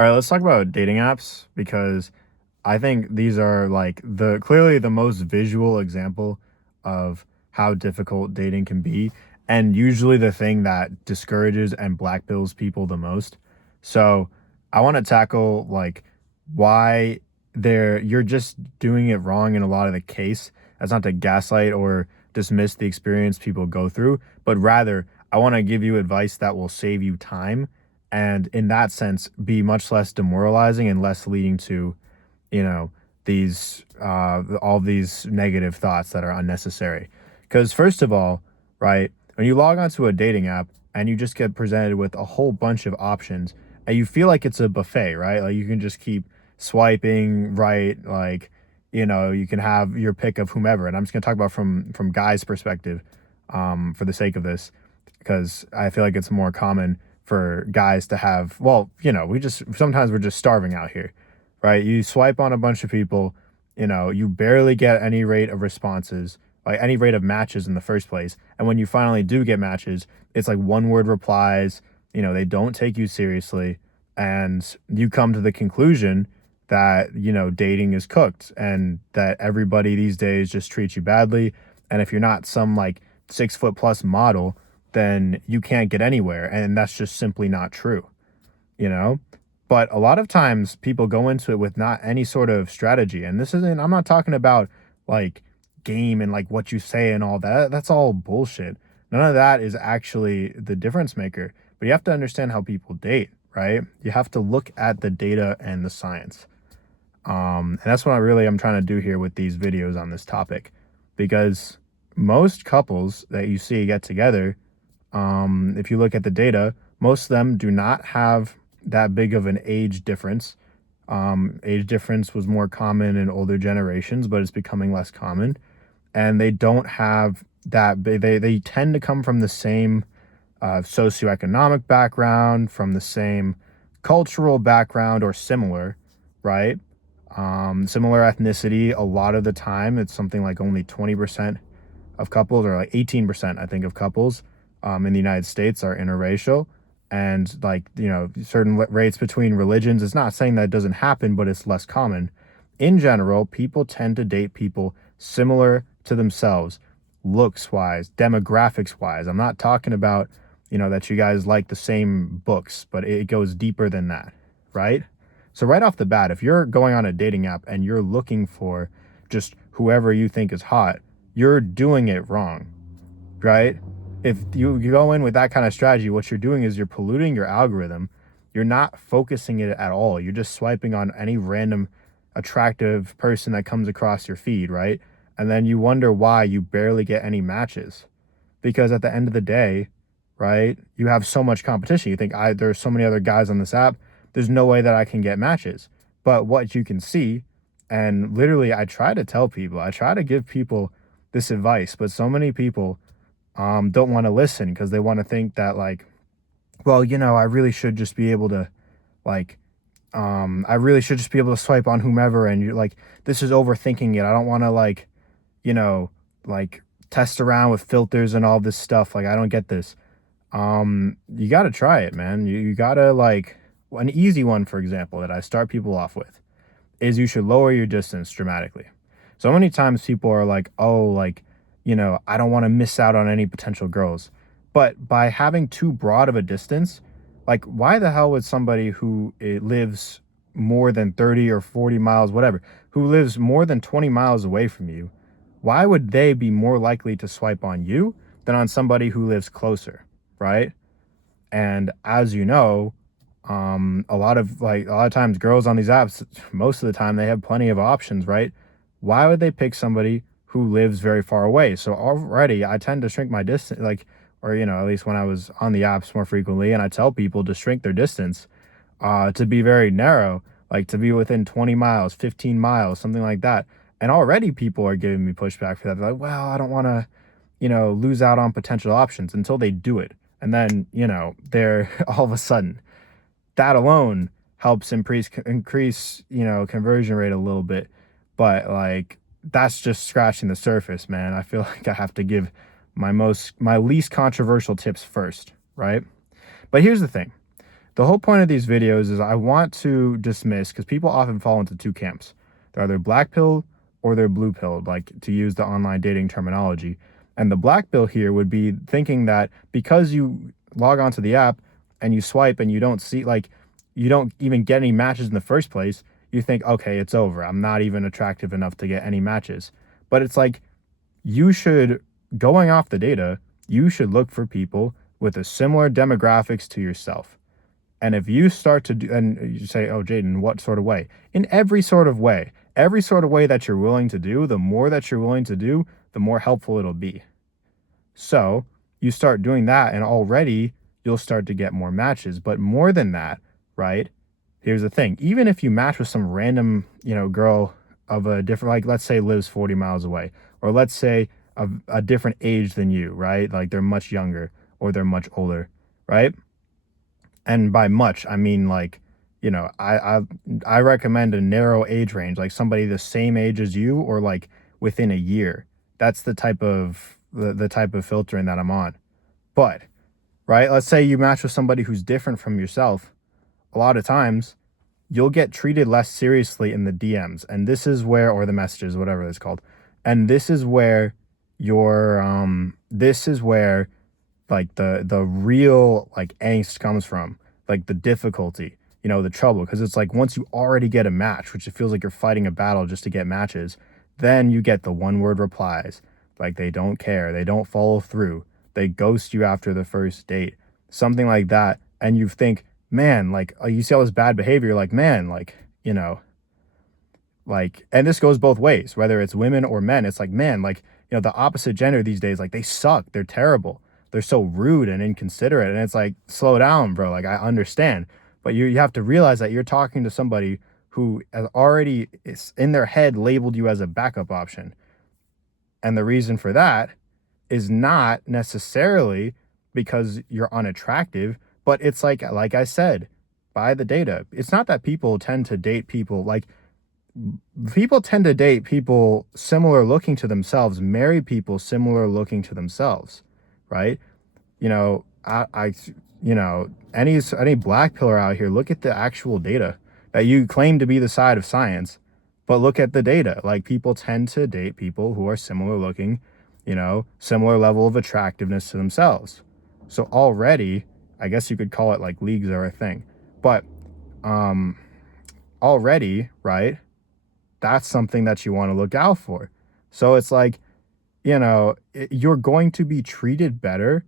All right, let's talk about dating apps because I think these are like the clearly the most visual example of how difficult dating can be, and usually the thing that discourages and blackpills people the most. So, I want to tackle like why you're just doing it wrong in a lot of the case. That's not to gaslight or dismiss the experience people go through, but rather I want to give you advice that will save you time and in that sense be much less demoralizing and less leading to these all these negative thoughts that are unnecessary. Because first of all, right, when you log onto a dating app and you just get presented with a whole bunch of options and you feel like it's a buffet, right? Like you can just keep swiping right, like you can have your pick of whomever. And I'm just going to talk about from guys perspective, for the sake of this, because I feel like it's more common for guys to have, well, we just sometimes we're just starving out here, right? You swipe on a bunch of people, you barely get any rate of responses, like any rate of matches in the first place. And when you finally do get matches, it's like one word replies, they don't take you seriously. And you come to the conclusion that, dating is cooked and that everybody these days just treats you badly. And if you're not some like 6 foot plus model, then you can't get anywhere. And that's just simply not true, you know? But a lot of times people go into it with not any sort of strategy. And I'm not talking about like game and like what you say and all that. That's all bullshit. None of that is actually the difference maker. But you have to understand how people date, right? You have to look at the data and the science. And that's what I'm trying to do here with these videos on this topic, because most couples that you see get together, if you look at the data, most of them do not have that big of an age difference. Age difference was more common in older generations, but it's becoming less common. And they don't have they tend to come from the same socioeconomic background, from the same cultural background or similar, right? Similar ethnicity. A lot of the time, it's something like only 20% of couples, or like 18%, I think, of couples in the United States are interracial. And like, certain rates between religions. It's not saying that it doesn't happen, but it's less common. In general, people tend to date people similar to themselves, looks wise, demographics wise. I'm not talking about, that you guys like the same books, but it goes deeper than that, right? So right off the bat, if you're going on a dating app and you're looking for just whoever you think is hot, you're doing it wrong, right? If you go in with that kind of strategy, what you're doing is you're polluting your algorithm. You're not focusing it at all. You're just swiping on any random attractive person that comes across your feed, right? And then you wonder why you barely get any matches. Because at the end of the day, right, you have so much competition. You think, there's so many other guys on this app, there's no way that I can get matches. But what you can see, and literally I try to tell people, I try to give people this advice, but so many people don't want to listen because they want to think that like, well, I really should just be able to like, I really should just be able to swipe on whomever. And you're like, this is overthinking it. I don't want to like, like test around with filters and all this stuff. Like, I don't get this. You got to try it, man. You got to like, an easy one, for example, that I start people off with is you should lower your distance dramatically. So many times people are like, oh, like, I don't want to miss out on any potential girls. But by having too broad of a distance, like, why the hell would somebody who lives more than 30 or 40 miles, whatever, who lives more than 20 miles away from you, why would they be more likely to swipe on you than on somebody who lives closer, right? And as you know, a lot of times girls on these apps, most of the time they have plenty of options, right? Why would they pick somebody who lives very far away? So already I tend to shrink my distance, like, or, at least when I was on the apps more frequently, and I tell people to shrink their distance, to be very narrow, like to be within 20 miles, 15 miles, something like that. And already people are giving me pushback for that. They're like, well, I don't want to, lose out on potential options, until they do it. And then, they're all of a sudden, that alone helps increase, conversion rate a little bit. But like, that's just scratching the surface, man. I feel like I have to give my least controversial tips first, right? But here's the thing. the whole point of these videos is I want to dismiss, because people often fall into two camps. They're either black pill or they're blue pill, like to use the online dating terminology. And the black pill here would be thinking that because you log onto the app and you swipe and you don't see, like, you don't even get any matches in the first place, you think, okay, it's over. I'm not even attractive enough to get any matches. But it's like, you should, going off the data, you should look for people with a similar demographics to yourself. And if you start to do, and you say, oh, Jaden, what sort of way? In every sort of way. Every sort of way that you're willing to do, the more that you're willing to do, the more helpful it'll be. So you start doing that, and already you'll start to get more matches. But more than that, right? Here's the thing. Even if you match with some random, girl of a different, like, let's say lives 40 miles away, or let's say a different age than you, right? Like they're much younger or they're much older, right? And by much, I mean like, I recommend a narrow age range, like somebody the same age as you or like within a year. That's the type of the type of filtering that I'm on. But right, let's say you match with somebody who's different from yourself. A lot of times you'll get treated less seriously in the DMs, and this is where, or the messages, whatever it's called. And this is where this is where like the real like angst comes from, like the difficulty, the trouble, because it's like once you already get a match, which it feels like you're fighting a battle just to get matches, then you get the one word replies, like they don't care, they don't follow through, they ghost you after the first date, something like that. And you think, man, like you see all this bad behavior, like, man, like, like, and this goes both ways, whether it's women or men. It's like, man, like, the opposite gender these days, like they suck, they're terrible, they're so rude and inconsiderate. And it's like, slow down, bro. Like, I understand, but you have to realize that you're talking to somebody who has already is in their head labeled you as a backup option. And the reason for that is not necessarily because you're unattractive, but it's like I said, by the data, it's not that people tend to date people, like people tend to date people similar looking to themselves, marry people similar looking to themselves, right? I any black pillar out here, look at the actual data that you claim to be the side of science, but look at the data. Like people tend to date people who are similar looking, similar level of attractiveness to themselves. So already, I guess you could call it like leagues are a thing, but already, right? That's something that you want to look out for. So it's like, you're going to be treated better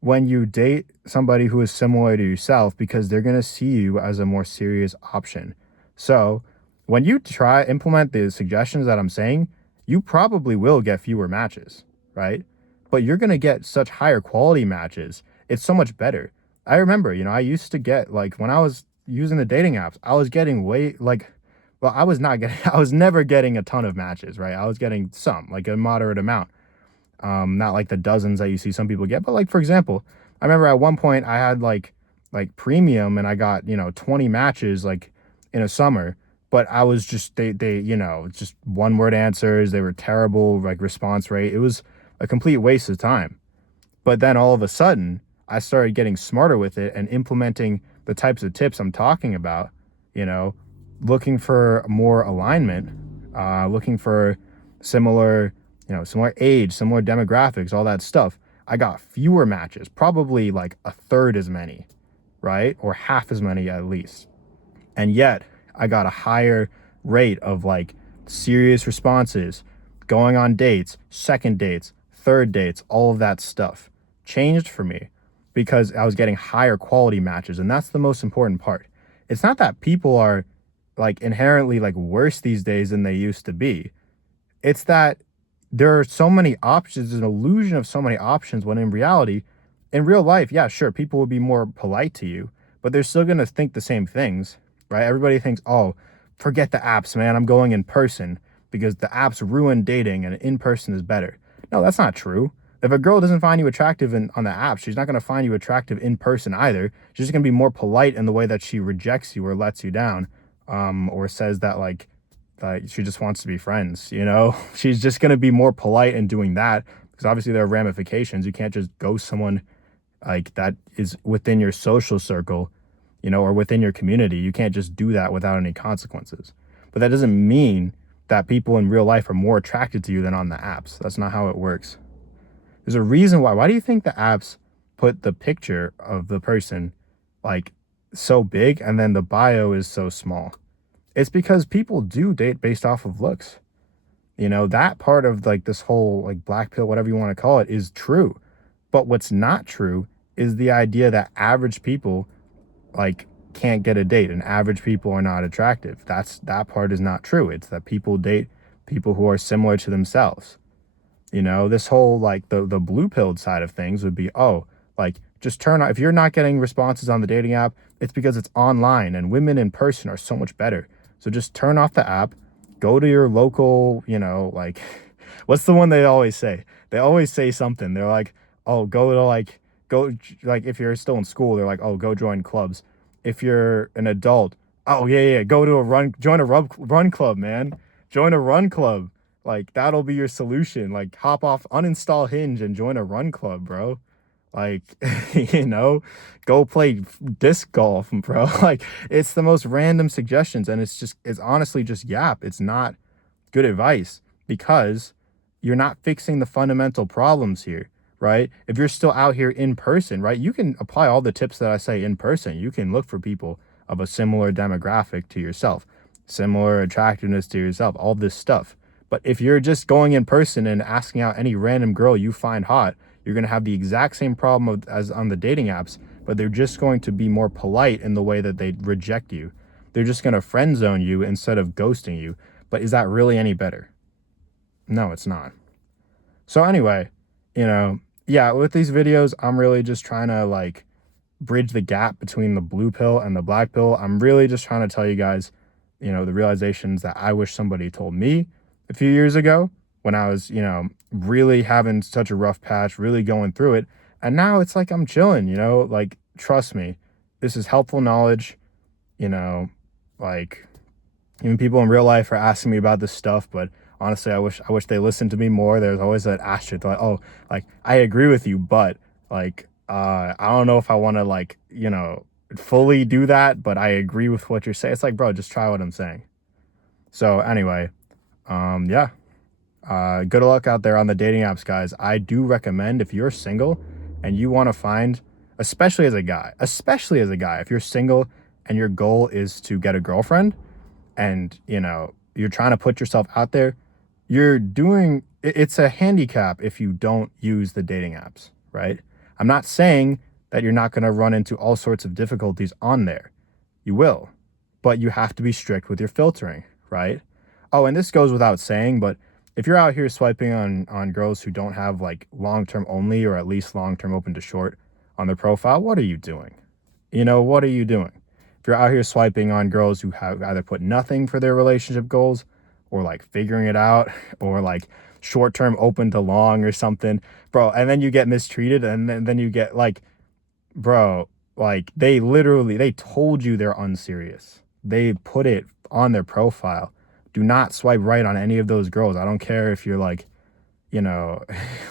when you date somebody who is similar to yourself, because they're going to see you as a more serious option. So when you implement the suggestions that I'm saying, you probably will get fewer matches, right? But you're going to get such higher quality matches. It's so much better. I remember, I used to get, like, when I was using the dating apps, I was getting I was not getting, I was never getting a ton of matches, right? I was getting some, like a moderate amount. Not like the dozens that you see some people get, but like, for example, I remember at one point I had like premium and I got, 20 matches like in a summer, but I was just, they, just one word answers. They were terrible, like response rate. It was a complete waste of time. But then all of a sudden I started getting smarter with it and implementing the types of tips I'm talking about, looking for more alignment, looking for similar age, similar demographics, all that stuff. I got fewer matches, probably like a third as many, right? Or half as many at least. And yet I got a higher rate of like serious responses, going on dates, second dates, third dates, all of that stuff changed for me because I was getting higher quality matches. And that's the most important part. It's not that people are like inherently like worse these days than they used to be. It's that there are so many options, an illusion of so many options, when in reality, in real life, yeah, sure, people will be more polite to you, but they're still going to think the same things, right? Everybody thinks, oh, forget the apps, man, I'm going in person because the apps ruin dating and in person is better. No, that's not true. If a girl doesn't find you attractive on the app, she's not going to find you attractive in person either. She's just going to be more polite in the way that she rejects you or lets you down, or says that like she just wants to be friends, she's just going to be more polite in doing that, because obviously there are ramifications. You can't just ghost someone like that is within your social circle or within your community. You can't just do that without any consequences. But that doesn't mean that people in real life are more attracted to you than on the apps. That's not how it works. There's a reason why. Why do you think the apps put the picture of the person like so big and then the bio is so small? It's because people do date based off of looks. That part of like this whole like black pill, whatever you want to call it, is true. But what's not true is the idea that average people like can't get a date and average people are not attractive. That part is not true. It's that people date people who are similar to themselves. This whole like the blue pilled side of things would be, oh, like just turn on, if you're not getting responses on the dating app, it's because it's online and women in person are so much better. So just turn off the app, go to your local, like what's the one they always say? They always say something. They're like, oh, go if you're still in school, they're like, oh, go join clubs. If you're an adult, oh yeah, go to join a run club, man. Join a run club. Like that'll be your solution. Like hop off, uninstall Hinge and join a run club, bro. Like, go play disc golf, bro. Like it's the most random suggestions. And it's honestly just yap. It's not good advice because you're not fixing the fundamental problems here, right? If you're still out here in person, right, you can apply all the tips that I say in person. You can look for people of a similar demographic to yourself, similar attractiveness to yourself, all this stuff. But if you're just going in person and asking out any random girl you find hot, you're going to have the exact same problem as on the dating apps, but they're just going to be more polite in the way that they reject you. They're just going to friend zone you instead of ghosting you. But is that really any better? No, it's not. So anyway, yeah, with these videos, I'm really just trying to like bridge the gap between the blue pill and the black pill. I'm really just trying to tell you guys, the realizations that I wish somebody told me a few years ago when I was, really having such a rough patch, really going through it. And now it's like I'm chilling, like trust me, this is helpful knowledge, like even people in real life are asking me about this stuff, but honestly, I wish they listened to me more. There's always that asterisk like, oh, like I agree with you, but like I don't know if I want to like, fully do that, but I agree with what you're saying. It's like, bro, just try what I'm saying. So anyway, yeah. Good luck out there on the dating apps, guys. I do recommend if you're single and you want to find, especially as a guy, if you're single and your goal is to get a girlfriend and, you're trying to put yourself out there, it's a handicap if you don't use the dating apps, right? I'm not saying that you're not going to run into all sorts of difficulties on there. You will, but you have to be strict with your filtering, right? Oh, and this goes without saying, but if you're out here swiping on girls who don't have like long-term only or at least long-term open to short on their profile, what are you doing? What are you doing? If you're out here swiping on girls who have either put nothing for their relationship goals or like figuring it out or like short-term open to long or something, bro, and then you get mistreated and then you get like, bro, like they told you they're unserious. They put it on their profile. Do not swipe right on any of those girls. I don't care if you're like,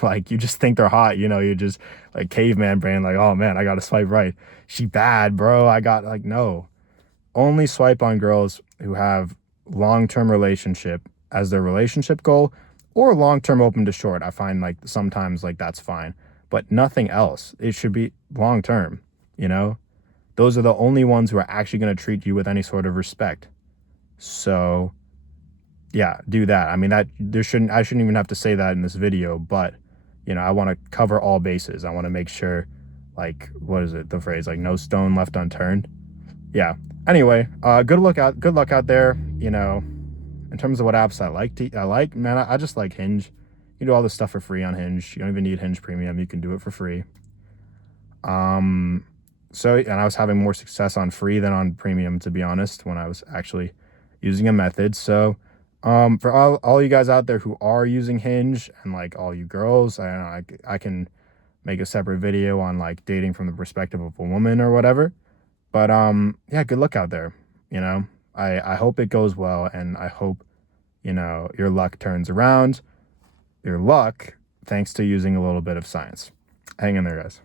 like you just think they're hot, you're just like caveman brain, like, oh man, I gotta swipe right. She bad, bro. No. Only swipe on girls who have long-term relationship as their relationship goal or long-term open to short. I find like sometimes like that's fine, but nothing else. It should be long-term, Those are the only ones who are actually going to treat you with any sort of respect. So yeah, do that. I mean, I shouldn't even have to say that in this video, but I want to cover all bases. I want to make sure, like, what is it? The phrase, like, no stone left unturned. Yeah. Anyway, good luck out there. In terms of what apps I like, man, I just like Hinge. You can do all this stuff for free on Hinge. You don't even need Hinge Premium. You can do it for free. So, and I was having more success on free than on premium, to be honest, when I was actually using a method. So, for all you guys out there who are using Hinge and like all you girls, I can make a separate video on like dating from the perspective of a woman or whatever. But yeah, good luck out there. I hope it goes well, and I hope your luck turns around. Your luck, thanks to using a little bit of science. Hang in there, guys.